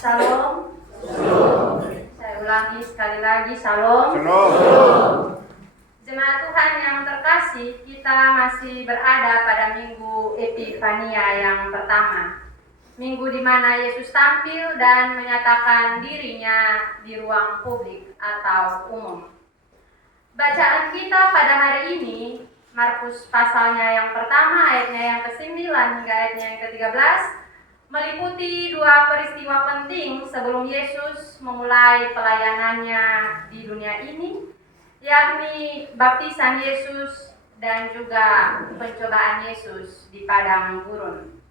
Shalom. Shalom. Saya ulangi sekali lagi, Shalom. Shalom. Jemaat Tuhan yang terkasih, kita masih berada pada minggu Epifania yang pertama. Minggu di mana Yesus tampil dan menyatakan dirinya di ruang publik atau umum. Bacaan kita pada hari ini, Markus pasalnya yang pertama, ayatnya yang ke-9 hingga ayatnya yang ke-13, meliputi dua peristiwa penting sebelum Yesus memulai pelayanannya di dunia ini, yakni baptisan Yesus dan juga pencobaan Yesus di padang gurun.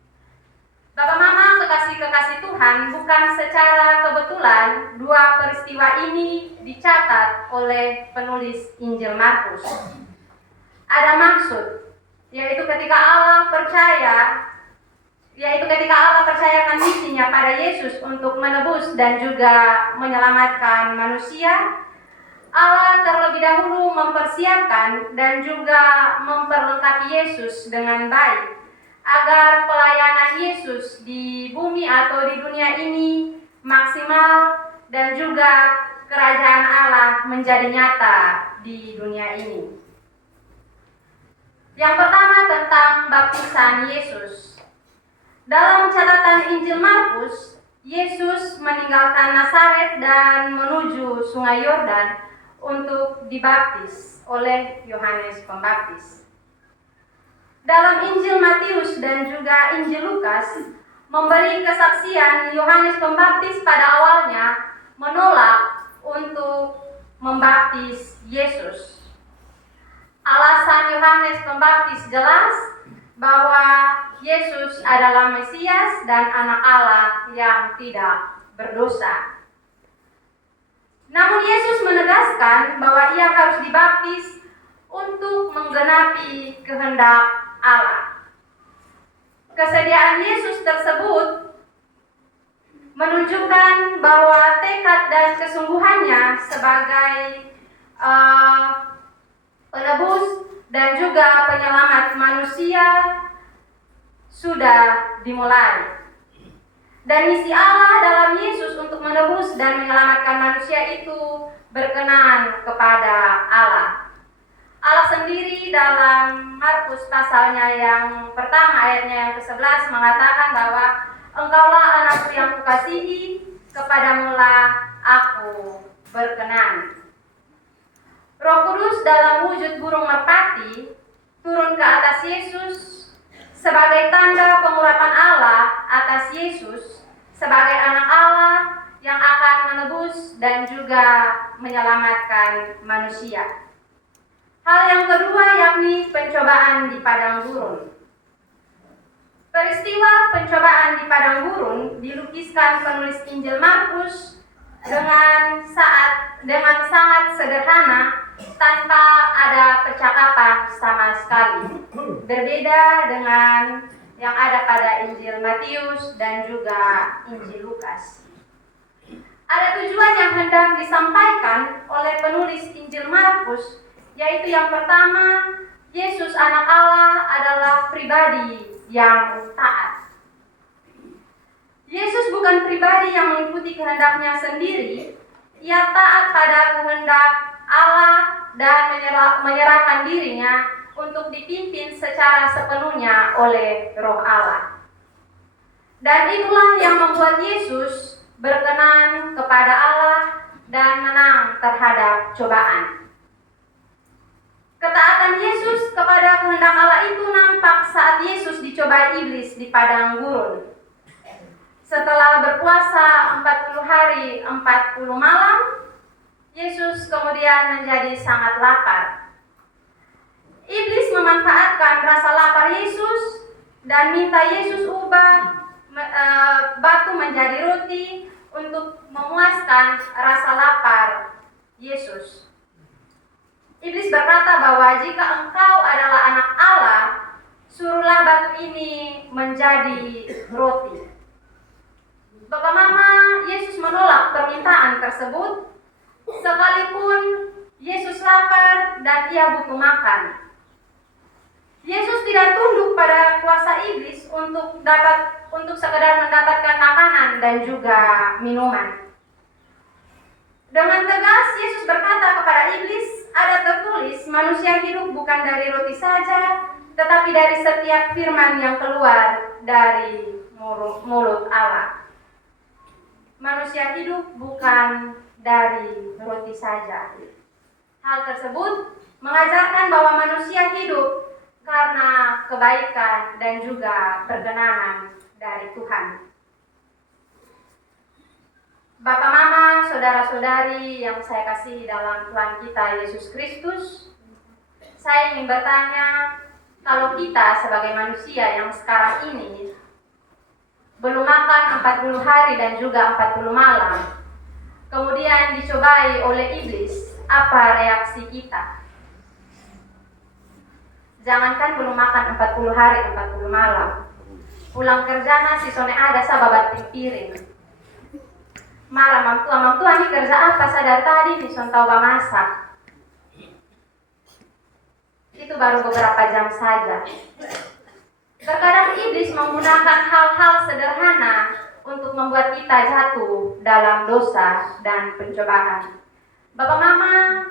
Bapak Mama, kekasih-kekasih Tuhan, bukan secara kebetulan dua peristiwa ini dicatat oleh penulis Injil Markus. Ada maksud, yaitu ketika Allah percayakan misinya pada Yesus untuk menebus dan juga menyelamatkan manusia, Allah terlebih dahulu mempersiapkan dan juga memperlengkapi Yesus dengan baik, agar pelayanan Yesus di bumi atau di dunia ini maksimal dan juga kerajaan Allah menjadi nyata di dunia ini. Yang pertama tentang baptisan Yesus. Dalam catatan Injil Markus, Yesus meninggalkan Nazaret dan menuju Sungai Yordan untuk dibaptis oleh Yohanes Pembaptis. Dalam Injil Matius dan juga Injil Lukas memberi kesaksian Yohanes Pembaptis pada awalnya menolak untuk membaptis Yesus. Alasan Yohanes Pembaptis jelas bahwa Yesus adalah Mesias dan anak Allah yang tidak berdosa. Namun Yesus menegaskan bahwa ia harus dibaptis untuk menggenapi kehendak Allah. Kesediaan Yesus tersebut menunjukkan bahwa tekad dan kesungguhannya sebagai penebus dan juga penyelamat manusia sudah dimulai. Dan misi Allah dalam Yesus untuk menebus dan menyelamatkan manusia itu berkenan kepada Allah. Allah sendiri dalam Markus pasalnya yang pertama ayatnya yang ke-11 mengatakan bahwa engkaulah anakku yang kukasihi, kepadamulah aku berkenan. Roh Kudus dalam wujud burung merpati turun ke atas Yesus sebagai tanda pengurapan Allah atas Yesus sebagai anak Allah yang akan menebus dan juga menyelamatkan manusia. Hal yang kedua yakni pencobaan di padang gurun. Peristiwa pencobaan di padang gurun dilukiskan penulis Injil Markus dengan sangat sederhana, tanpa ada percakapan sama sekali. Berbeda dengan yang ada pada Injil Matius dan juga Injil Lukas. Ada tujuan yang hendak disampaikan oleh penulis Injil Markus, yaitu yang pertama, Yesus anak Allah adalah pribadi yang taat. Yesus bukan pribadi yang mengikuti kehendaknya sendiri. Ia taat pada kehendak Allah dan menyerahkan dirinya untuk dipimpin secara sepenuhnya oleh Roh Allah. Dan itulah yang membuat Yesus berkenan kepada Allah dan menang terhadap cobaan. Ketaatan Yesus kepada kehendak Allah itu nampak saat Yesus dicobai iblis di padang gurun. Setelah berpuasa 40 hari 40 malam, Yesus kemudian menjadi sangat lapar. Iblis memanfaatkan rasa lapar Yesus dan minta Yesus ubah batu menjadi roti untuk memuaskan rasa lapar Yesus. Iblis berkata bahwa jika engkau adalah anak Allah, suruhlah batu ini menjadi roti. Bapak Mama, Yesus menolak permintaan tersebut, sekalipun Yesus lapar dan ia butuh makan. Yesus tidak tunduk pada kuasa iblis untuk dapat untuk sekedar mendapatkan makanan dan juga minuman. Dengan tegas Yesus berkata kepada iblis, ada tertulis, manusia hidup bukan dari roti saja, tetapi dari setiap firman yang keluar dari mulut Allah. Manusia hidup bukan dari roti saja. Hal tersebut mengajarkan bahwa manusia hidup karena kebaikan dan juga perkenanan dari Tuhan. Bapak, Mama, saudara-saudari yang saya kasihi dalam Tuhan kita Yesus Kristus, saya ingin bertanya, kalau kita sebagai manusia yang sekarang ini belum makan 40 hari dan juga 40 malam, kemudian dicobai oleh iblis, apa reaksi kita? Jangankan belum makan 40 hari, 40 malam, pulang kerjana si sone ada sababat piring. Marah mamtua ini kerja apa sadar tadi nih sontau masak. Itu baru beberapa jam saja. Terkadang iblis menggunakan hal-hal sederhana untuk membuat kita jatuh dalam dosa dan pencobaan. Bapak, Mama,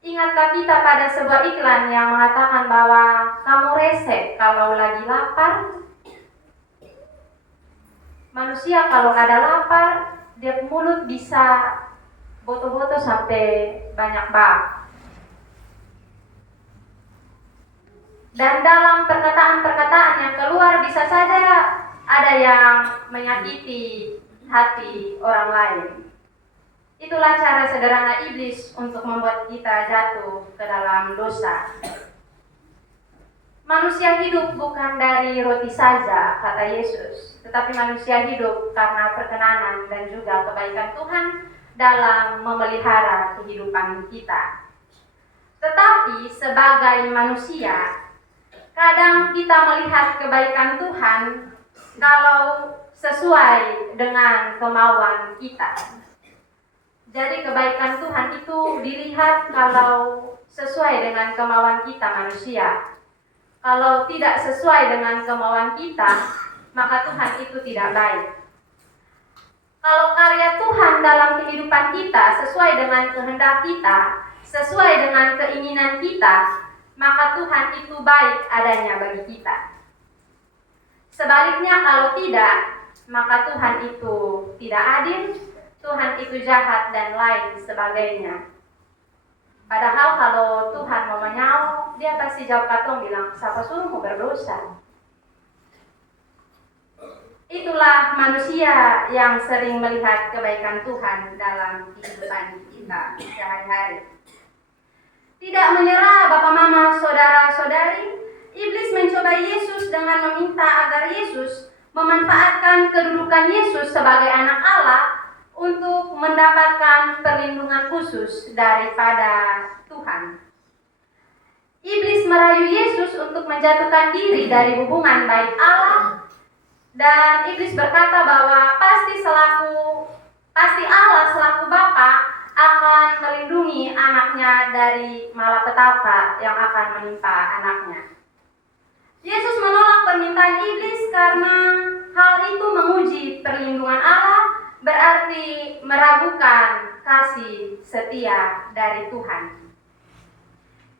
ingatkah kita pada sebuah iklan yang mengatakan bahwa kamu resep kalau lagi lapar? Manusia kalau ada lapar, dia mulut bisa boto-boto sampai banyak bak. Dan dalam perkataan-perkataan yang keluar bisa saja ada yang menyakiti hati orang lain. Itulah cara sederhana iblis untuk membuat kita jatuh ke dalam dosa. Manusia hidup bukan dari roti saja, kata Yesus, tetapi manusia hidup karena perkenanan dan juga kebaikan Tuhan dalam memelihara kehidupan kita. Tetapi sebagai manusia, kadang kita melihat kebaikan Tuhan kalau sesuai dengan kemauan kita. Jadi kebaikan Tuhan itu dilihat kalau sesuai dengan kemauan kita manusia. Kalau tidak sesuai dengan kemauan kita, maka Tuhan itu tidak baik. Kalau karya Tuhan dalam kehidupan kita sesuai dengan kehendak kita, sesuai dengan keinginan kita, maka Tuhan itu baik adanya bagi kita. Sebaliknya kalau tidak, maka Tuhan itu tidak adil, Tuhan itu jahat dan lain sebagainya. Padahal kalau Tuhan mau menyaut, dia pasti jawab katong bilang, siapa suruhmu berdosa? Itulah manusia yang sering melihat kebaikan Tuhan dalam kehidupan kita sehari-hari. Tidak menyerah Bapak, Mama, saudara-saudari, iblis mencoba Yesus dengan meminta agar Yesus memanfaatkan kedudukan Yesus sebagai anak Allah untuk mendapatkan perlindungan khusus daripada Tuhan. Iblis merayu Yesus untuk menjatuhkan diri dari hubungan baik Allah, dan iblis berkata bahwa pasti Allah selaku Bapa akan melindungi anaknya dari malapetaka yang akan menimpa anaknya. Yesus menolak permintaan iblis karena hal itu menguji perlindungan Allah, berarti meragukan kasih setia dari Tuhan.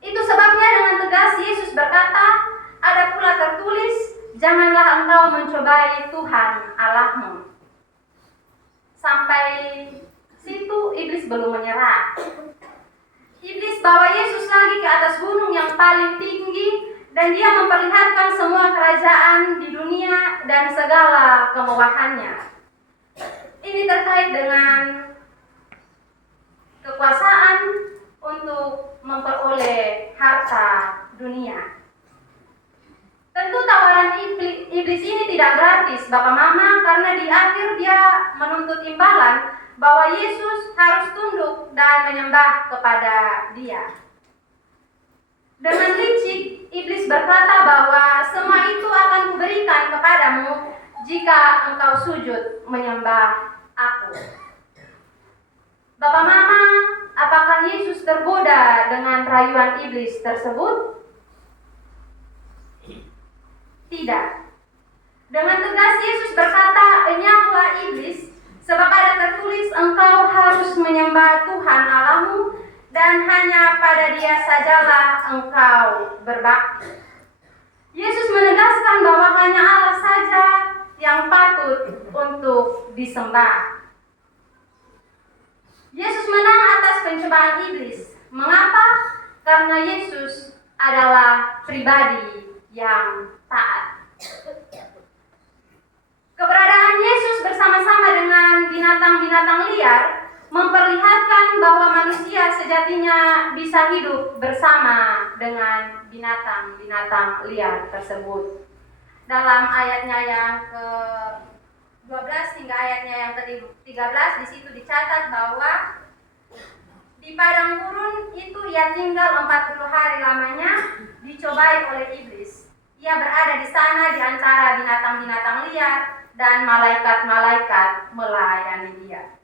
Itu sebabnya dengan tegas Yesus berkata, ada pula tertulis, janganlah engkau mencobai Tuhan Allahmu. Sampai situ iblis belum menyerah. Iblis bawa Yesus lagi ke atas gunung yang paling tinggi, dan dia memperlihatkan semua kerajaan di dunia dan segala kemewahannya. Ini terkait dengan kekuasaan untuk memperoleh harta dunia. Tentu tawaran iblis ini tidak gratis, Bapak, Mama, karena di akhir dia menuntut imbalan bahwa Yesus harus tunduk dan menyembah kepada dia. Dengan licik, iblis berkata bahwa semua itu akan kuberikan kepadamu jika engkau sujud menyembah aku. Bapak, Mama, apakah Yesus tergoda dengan rayuan iblis tersebut? Tidak. Dengan tegas Yesus berkata, "Enyahlah iblis, sebab ada tertulis, engkau harus menyembah Tuhan Allahmu, dan hanya pada Dia sajalah engkau berbakti." Yesus menegaskan bahwa hanya Allah saja yang patut untuk disembah. Yesus menang atas pencobaan iblis. Mengapa? Karena Yesus adalah pribadi yang taat. Keberadaan Yesus bersama-sama dengan binatang-binatang liar memperlihatkan bahwa manusia sejatinya bisa hidup bersama dengan binatang-binatang liar tersebut. Dalam ayatnya yang ke-12 hingga ayatnya yang ke-13, di situ dicatat bahwa di padang gurun itu ia tinggal 40 hari lamanya, dicobai oleh iblis. Ia berada di sana di antara binatang-binatang liar, dan malaikat-malaikat melayani dia.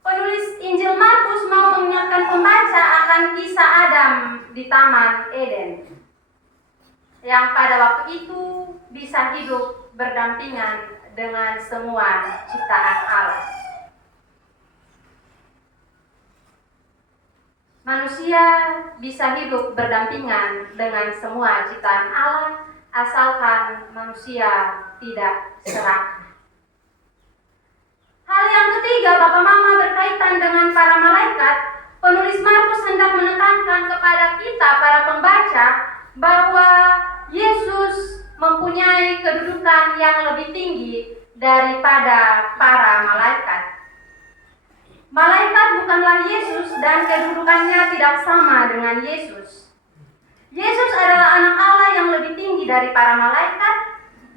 Penulis Injil Markus mau mengingatkan pembaca akan kisah Adam di Taman Eden, yang pada waktu itu bisa hidup berdampingan dengan semua ciptaan Allah. Manusia bisa hidup berdampingan dengan semua ciptaan Allah asalkan manusia tidak serakah. Hal yang ketiga, Bapak Mama, berkaitan dengan para malaikat. Penulis Markus hendak menekankan kepada kita, para pembaca, bahwa Yesus mempunyai kedudukan yang lebih tinggi daripada para malaikat. Malaikat bukanlah Yesus dan kedudukannya tidak sama dengan Yesus. Yesus adalah anak Allah yang lebih tinggi dari para malaikat,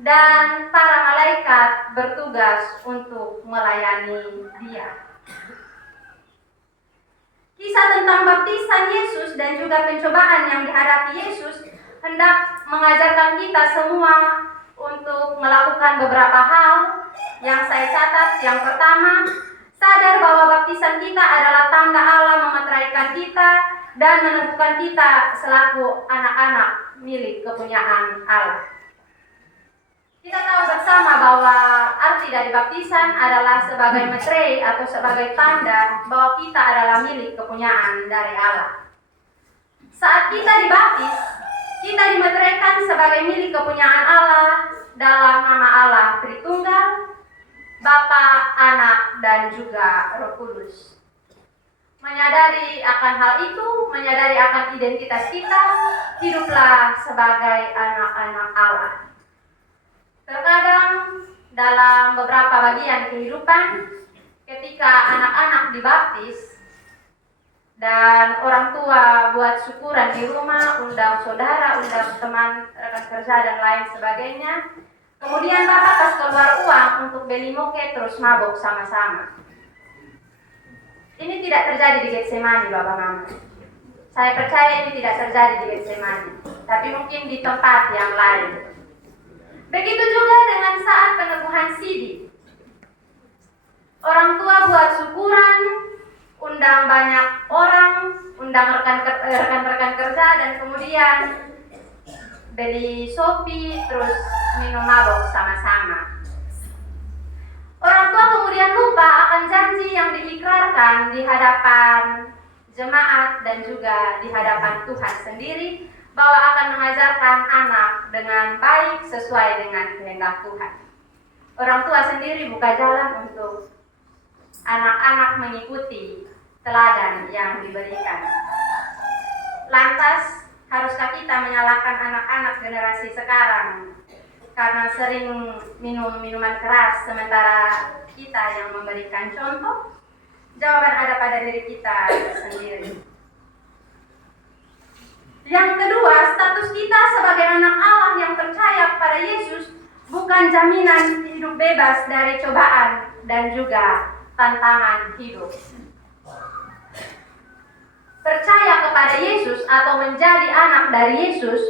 dan para malaikat bertugas untuk melayani Dia. Kisah tentang baptisan Yesus dan juga pencobaan yang dihadapi Yesus hendak mengajarkan kita semua untuk melakukan beberapa hal yang saya catat. Yang pertama, sadar bahwa baptisan kita adalah tanda Allah memeteraikan kita dan menentukan kita selaku anak-anak milik kepunyaan Allah. Kita tahu bersama bahwa arti dari baptisan adalah sebagai meterei atau sebagai tanda bahwa kita adalah milik kepunyaan dari Allah. Saat kita dibaptis, kita dimeteraikan sebagai milik kepunyaan Allah dalam nama Allah Tritunggal, Bapa, Anak, dan juga Roh Kudus. Menyadari akan hal itu, menyadari akan identitas kita, hiduplah sebagai anak-anak Allah. Terkadang dalam beberapa bagian kehidupan, ketika anak-anak dibaptis dan orang tua buat syukuran di rumah, undang saudara, undang teman, rekan kerja, dan lain sebagainya, kemudian Bapak pas keluar uang untuk beli moke terus mabok sama-sama. Ini tidak terjadi di Getsemani, Bapak Mama. Saya percaya ini tidak terjadi di Getsemani, tapi mungkin di tempat yang lain. Begitu juga dengan saat peneguhan sidi. Orang tua buat syukuran, undang banyak orang, undang rekan-rekan kerja, dan kemudian beli sopi terus minum mabok sama-sama. Orang tua kemudian lupa akan janji yang diikrarkan di hadapan jemaat dan juga di hadapan Tuhan sendiri, bahwa akan mengajarkan anak dengan baik sesuai dengan kehendak Tuhan. Orang tua sendiri buka jalan untuk anak-anak mengikuti teladan yang diberikan. Lantas, haruskah kita menyalahkan anak-anak generasi sekarang karena sering minum minuman keras, sementara kita yang memberikan contoh? Jawaban ada pada diri kita sendiri. Yang kedua, status kita sebagai anak Allah yang percaya kepada Yesus bukan jaminan hidup bebas dari cobaan dan juga tantangan hidup. Percaya kepada Yesus atau menjadi anak dari Yesus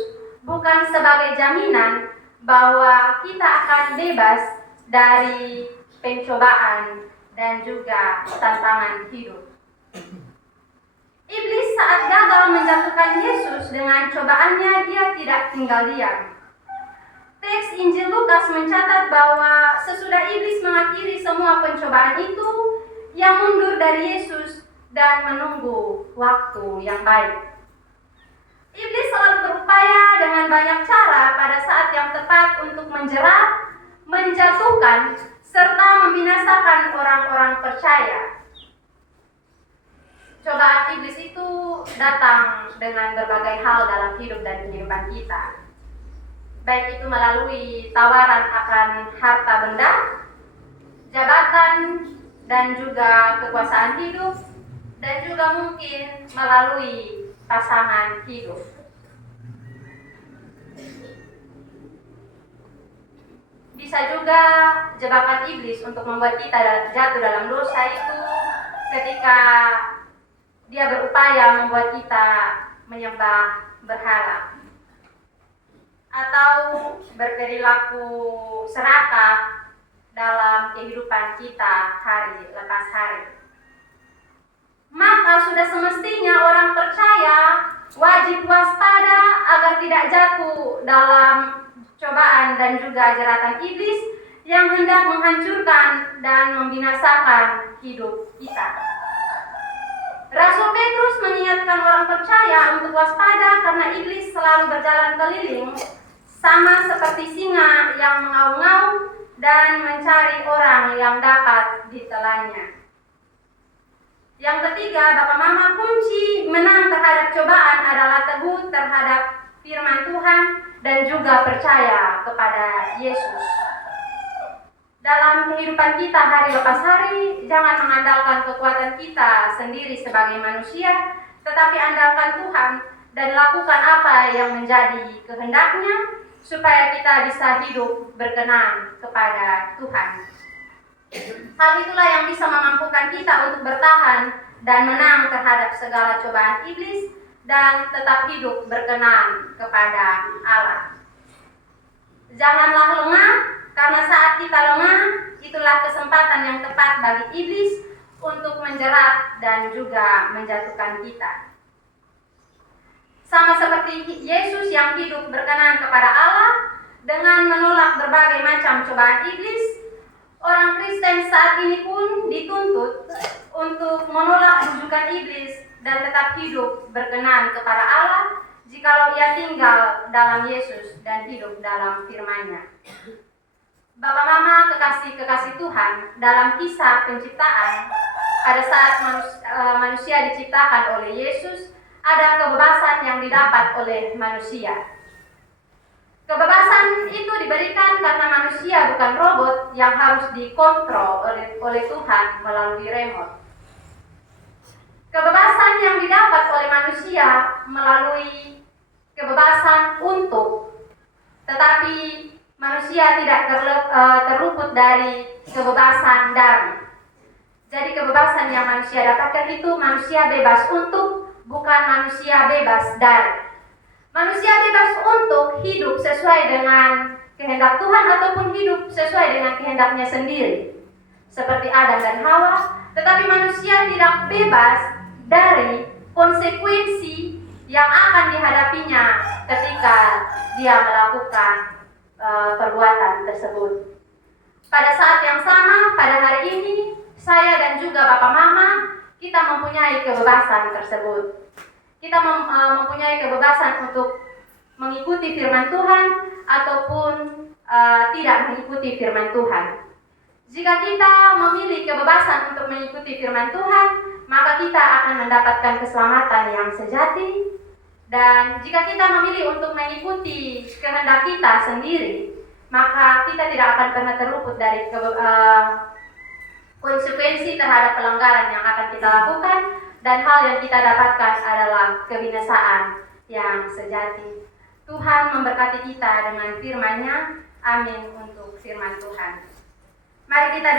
bukan sebagai jaminan bahwa kita akan bebas dari pencobaan dan juga tantangan hidup. Iblis saat gagal menjatuhkan Yesus dengan cobaannya, dia tidak tinggal diam. Teks Injil Lukas mencatat bahwa sesudah iblis mengakhiri semua pencobaan itu, ia mundur dari Yesus dan menunggu waktu yang baik. Iblis selalu berupaya dengan banyak cara pada saat yang tepat untuk menjerat, menjatuhkan, serta membinasakan orang-orang percaya. Cobaan iblis itu datang dengan berbagai hal dalam hidup dan kehidupan kita. Baik itu melalui tawaran akan harta benda, jabatan, dan juga kekuasaan hidup, dan juga mungkin melalui pasangan hidup. Bisa juga jebakan iblis untuk membuat kita jatuh dalam dosa itu ketika dia berupaya membuat kita menyembah berhala atau berperilaku serakah dalam kehidupan kita hari lepas hari. Maka sudah semestinya orang percaya wajib waspada agar tidak jatuh dalam cobaan dan juga jeratan iblis yang hendak menghancurkan dan membinasakan hidup kita. Rasul Petrus mengingatkan orang percaya untuk waspada karena iblis selalu berjalan keliling sama seperti singa yang mengaum-ngaum dan mencari orang yang dapat ditelannya. Yang ketiga, Bapak Mama, kunci menang terhadap cobaan adalah teguh terhadap firman Tuhan dan juga percaya kepada Yesus. Dalam kehidupan kita hari lepas hari, jangan mengandalkan kekuatan kita sendiri sebagai manusia, tetapi andalkan Tuhan dan lakukan apa yang menjadi kehendaknya supaya kita bisa hidup berkenan kepada Tuhan. Hal itulah yang bisa memampukan kita untuk bertahan dan menang terhadap segala cobaan iblis dan tetap hidup berkenan kepada Allah. Janganlah lengah, karena saat kita lengah, itulah kesempatan yang tepat bagi iblis untuk menjerat dan juga menjatuhkan kita. Sama seperti Yesus yang hidup berkenan kepada Allah dengan menolak berbagai macam cobaan iblis, orang Kristen saat ini pun dituntut untuk menolak rujukan iblis dan tetap hidup berkenan kepada Allah jikalau ia tinggal dalam Yesus dan hidup dalam firman-Nya. Bapak Mama, kekasih-kekasih Tuhan, dalam kisah penciptaan, pada saat manusia diciptakan oleh Yesus, ada kebebasan yang didapat oleh manusia. Kebebasan itu diberikan karena manusia bukan robot yang harus dikontrol oleh Tuhan melalui remote. Kebebasan yang didapat oleh manusia melalui kebebasan untuk, tetapi manusia tidak terluput dari kebebasan dari. Jadi kebebasan yang manusia dapatkan itu manusia bebas untuk, bukan manusia bebas dari. Manusia bebas untuk hidup sesuai dengan kehendak Tuhan ataupun hidup sesuai dengan kehendaknya sendiri, seperti Adam dan Hawa. Tetapi manusia tidak bebas dari konsekuensi yang akan dihadapinya ketika dia melakukan perbuatan tersebut. Pada saat yang sama, pada hari ini, saya dan juga Bapak Mama, kita mempunyai kebebasan tersebut. Kita mempunyai kebebasan untuk mengikuti firman Tuhan ataupun tidak mengikuti firman Tuhan. Jika kita memilih kebebasan untuk mengikuti firman Tuhan, maka kita akan mendapatkan keselamatan yang sejati. Dan jika kita memilih untuk mengikuti kehendak kita sendiri, maka kita tidak akan pernah terluput dari konsekuensi terhadap pelanggaran yang akan kita lakukan. Dan hal yang kita dapatkan adalah kebinasaan yang sejati. Tuhan memberkati kita dengan firman-Nya. Amin untuk firman Tuhan. Mari kita